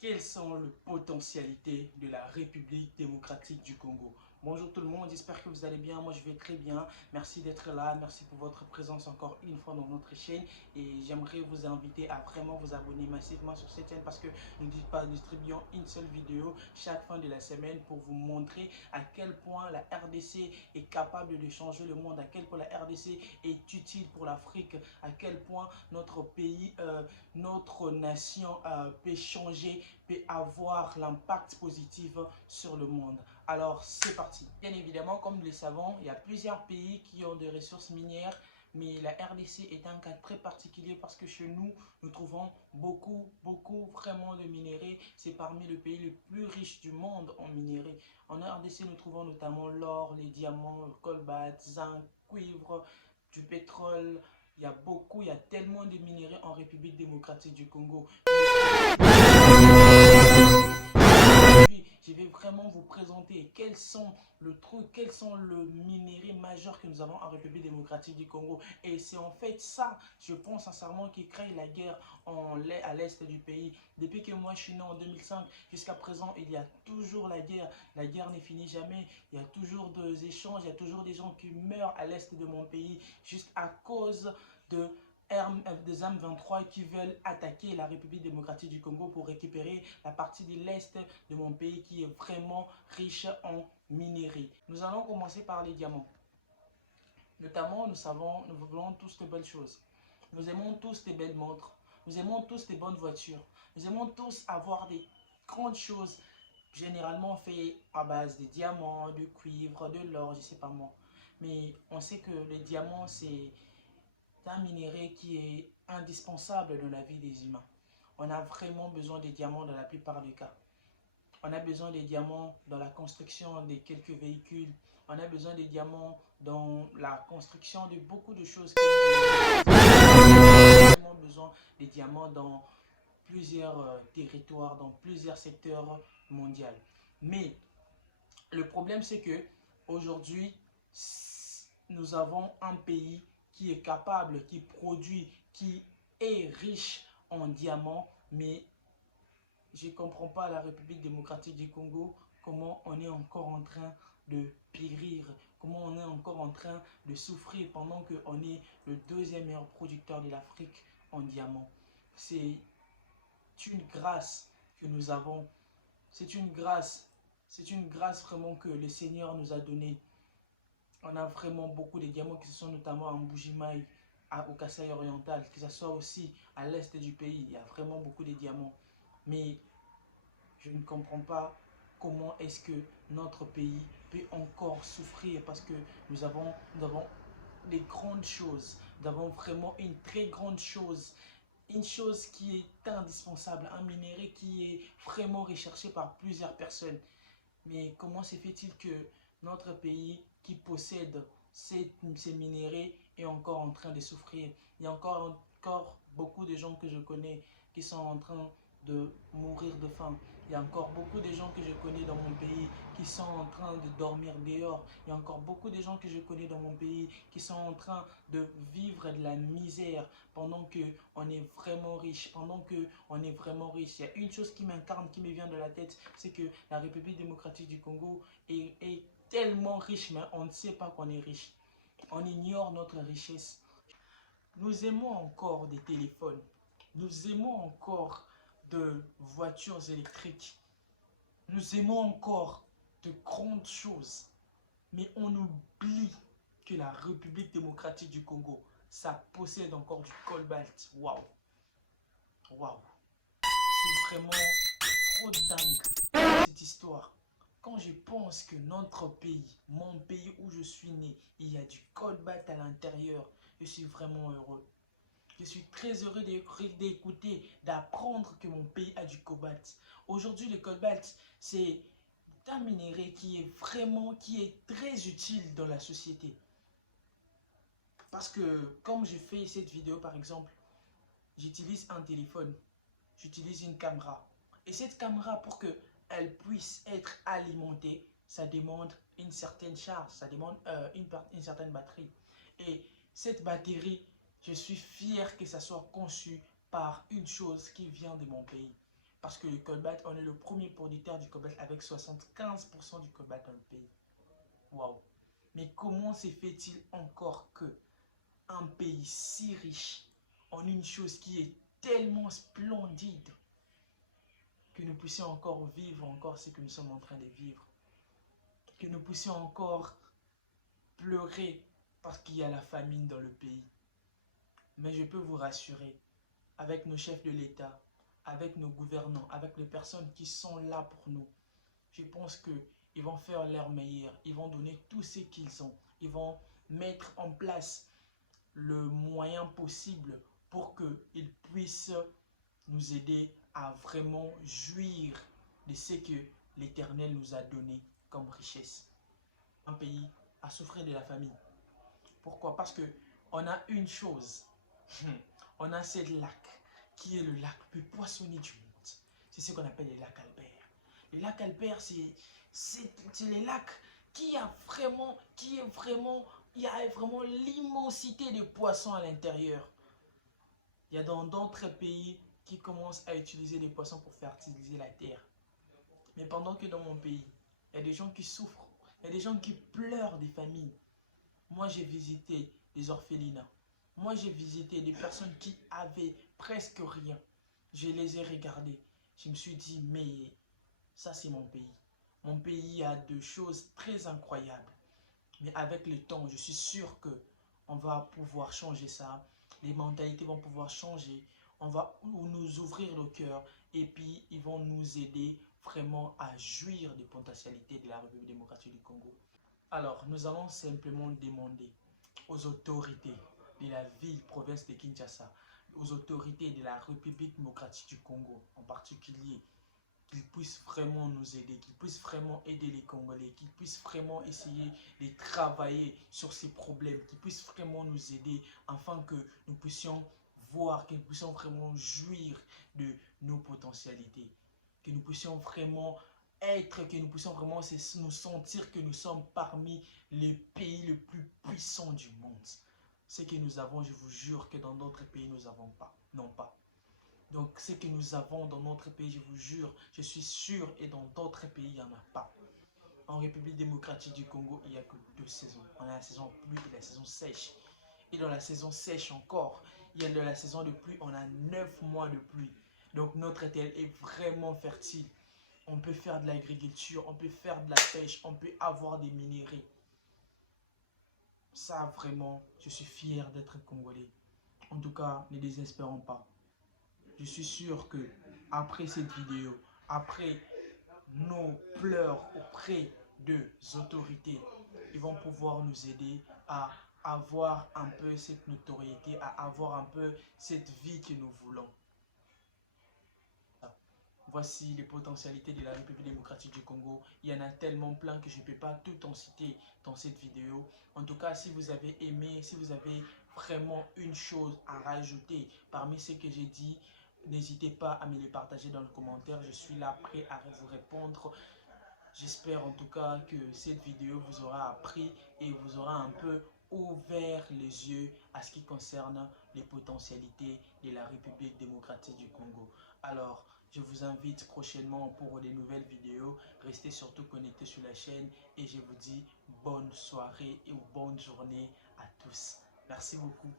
Quelles sont les potentialités de la République démocratique du Congo? Bonjour tout le monde, j'espère que vous allez bien. Moi je vais très bien. Merci d'être là, merci pour votre présence encore une fois dans notre chaîne. Et j'aimerais vous inviter à vraiment vous abonner massivement sur cette chaîne parce que nous distribuons une seule vidéo chaque fin de la semaine pour vous montrer à quel point la RDC est capable de changer le monde, à quel point la RDC est utile pour l'Afrique, à quel point notre pays, notre nation peut changer, peut avoir l'impact positif sur le monde. Alors c'est parti. Bien évidemment, comme nous le savons, il y a plusieurs pays qui ont des ressources minières, mais la RDC est un cas très particulier parce que chez nous, nous trouvons beaucoup vraiment de minéraux. C'est parmi les pays les plus riches du monde en minéraux. En RDC, nous trouvons notamment l'or, les diamants, le cobalt, zinc, cuivre, du pétrole. Il y a tellement de minéraux en République démocratique du Congo. Je vais vraiment vous présenter quels sont le minéraux majeurs que nous avons en République démocratique du Congo. Et c'est en fait ça, je pense sincèrement, qui crée la guerre à l'est du pays. Depuis que moi je suis né en 2005, jusqu'à présent, il y a toujours la guerre. La guerre ne finit jamais. Il y a toujours des échanges, il y a toujours des gens qui meurent à l'est de mon pays juste à cause de des M23 qui veulent attaquer la République démocratique du Congo pour récupérer la partie de l'Est de mon pays qui est vraiment riche en minerais. Nous allons commencer par les diamants. Notamment, nous voulons tous de belles choses. Nous aimons tous des belles montres. Nous aimons tous des bonnes voitures. Nous aimons tous avoir des grandes choses, généralement faites à base de diamants, de cuivre, de l'or, je ne sais pas moi. Mais on sait que le diamant, c'est un minerai qui est indispensable dans la vie des humains. On a vraiment besoin des diamants dans la plupart des cas. On a besoin des diamants dans la construction de quelques véhicules. On a besoin des diamants dans la construction de beaucoup de choses. On a vraiment besoin des diamants dans plusieurs territoires, dans plusieurs secteurs mondiaux. Mais le problème, c'est que aujourd'hui, nous avons un pays qui est capable, qui produit, qui est riche en diamants, mais je ne comprends pas la République démocratique du Congo, comment on est encore en train de périr, comment on est encore en train de souffrir pendant qu'on est le deuxième meilleur producteur de l'Afrique en diamants. C'est une grâce que nous avons, c'est une grâce vraiment que le Seigneur nous a donnée. On a vraiment beaucoup de diamants qui sont notamment en Bujimaï, au Kasaï oriental, que ce soit aussi à l'est du pays. Il y a vraiment beaucoup de diamants. Mais je ne comprends pas comment est-ce que notre pays peut encore souffrir parce que nous avons des grandes choses. Nous avons vraiment une très grande chose. Une chose qui est indispensable, un minerai qui est vraiment recherché par plusieurs personnes. Mais comment se fait-il que notre pays qui possède ces minéraux est encore en train de souffrir? Il y a encore beaucoup de gens que je connais qui sont en train de mourir de faim. Il y a encore beaucoup de gens que je connais dans mon pays qui sont en train de dormir dehors. Il y a encore beaucoup de gens que je connais dans mon pays qui sont en train de vivre de la misère pendant qu'on est vraiment riche. Pendant qu'on est vraiment riche. Il y a une chose qui m'incarne, qui me vient de la tête, c'est que la République démocratique du Congo est tellement riche, mais on ne sait pas qu'on est riche. On ignore notre richesse. Nous aimons encore des téléphones. Nous aimons encore de voitures électriques. Nous aimons encore de grandes choses. Mais on oublie que la République démocratique du Congo, ça possède encore du cobalt. Waouh! Waouh! C'est vraiment trop dingue cette histoire. Quand je pense que notre pays, mon pays où je suis né, il y a du cobalt à l'intérieur, je suis vraiment heureux. Je suis très heureux d'écouter, d'apprendre que mon pays a du cobalt. Aujourd'hui, le cobalt, c'est un minerai qui est très utile dans la société. Parce que, comme je fais cette vidéo par exemple, j'utilise un téléphone, j'utilise une caméra. Et cette caméra, pour qu'elle puisse être alimentée, ça demande une certaine charge, ça demande une certaine batterie. Et cette batterie, je suis fier que ça soit conçu par une chose qui vient de mon pays. Parce que le cobalt, on est le premier producteur du cobalt avec 75% du cobalt dans le pays. Waouh! Mais comment se fait-il encore que un pays si riche en une chose qui est tellement splendide que nous puissions encore vivre encore ce que nous sommes en train de vivre, que nous puissions encore pleurer parce qu'il y a la famine dans le pays. Mais je peux vous rassurer, avec nos chefs de l'État, avec nos gouvernants, avec les personnes qui sont là pour nous, je pense qu'ils vont faire leur meilleur, ils vont donner tout ce qu'ils ont, ils vont mettre en place le moyen possible pour qu'ils puissent nous aider à vraiment jouir de ce que l'Éternel nous a donné comme richesse. Un pays a souffert de la famine. Pourquoi? Parce qu'on a une chose, on a ce lac qui est le lac le plus poissonné du monde. C'est ce qu'on appelle le lac Albert. Le lac Albert, c'est le lac qui a vraiment, il y a vraiment l'immensité de poissons à l'intérieur. Il y a dans d'autres pays qui commencent à utiliser des poissons pour fertiliser la terre. Mais pendant que dans mon pays, il y a des gens qui souffrent, il y a des gens qui pleurent des familles. Moi, j'ai visité des orphelinats. Moi, j'ai visité des personnes qui avaient presque rien. Je les ai regardés. Je me suis dit, mais ça, c'est mon pays. Mon pays a des choses très incroyables. Mais avec le temps, je suis sûr qu'on va pouvoir changer ça. Les mentalités vont pouvoir changer. On va nous ouvrir le cœur et puis ils vont nous aider vraiment à jouir des potentialités de la République démocratique du Congo. Alors, nous allons simplement demander aux autorités de la ville, province de Kinshasa, aux autorités de la République démocratique du Congo en particulier, qu'ils puissent vraiment nous aider, qu'ils puissent vraiment aider les Congolais, qu'ils puissent vraiment essayer de travailler sur ces problèmes, qu'ils puissent vraiment nous aider afin que nous puissions voir, que nous puissions vraiment jouir de nos potentialités, que nous puissions vraiment que nous puissions vraiment nous sentir que nous sommes parmi les pays les plus puissants du monde. Ce que nous avons, je vous jure que dans d'autres pays, nous n'avons pas. Non pas. Donc, ce que nous avons dans notre pays, je vous jure, je suis sûr, et dans d'autres pays, il n'y en a pas. En République démocratique du Congo, il n'y a que 2 saisons. On a la saison pluie et la saison sèche. Et dans la saison sèche encore, il y a de la saison de pluie, on a 9 mois de pluie. Donc, notre terre est vraiment fertile. On peut faire de l'agriculture, on peut faire de la pêche, on peut avoir des minéraux. Ça, vraiment, je suis fier d'être Congolais. En tout cas, ne désespérons pas. Je suis sûr que après cette vidéo, après nos pleurs auprès des autorités, ils vont pouvoir nous aider à avoir un peu cette notoriété, à avoir un peu cette vie que nous voulons. Voici les potentialités de la République démocratique du Congo. Il y en a tellement plein que je ne peux pas tout en citer dans cette vidéo. En tout cas, si vous avez aimé, si vous avez vraiment une chose à rajouter parmi ce que j'ai dit, n'hésitez pas à me le partager dans le commentaire. Je suis là prêt à vous répondre. J'espère en tout cas que cette vidéo vous aura appris et vous aura un peu ouvert les yeux à ce qui concerne les potentialités de la République démocratique du Congo. Alors, je vous invite prochainement pour des nouvelles vidéos. Restez surtout connectés sur la chaîne et je vous dis bonne soirée et bonne journée à tous. Merci beaucoup.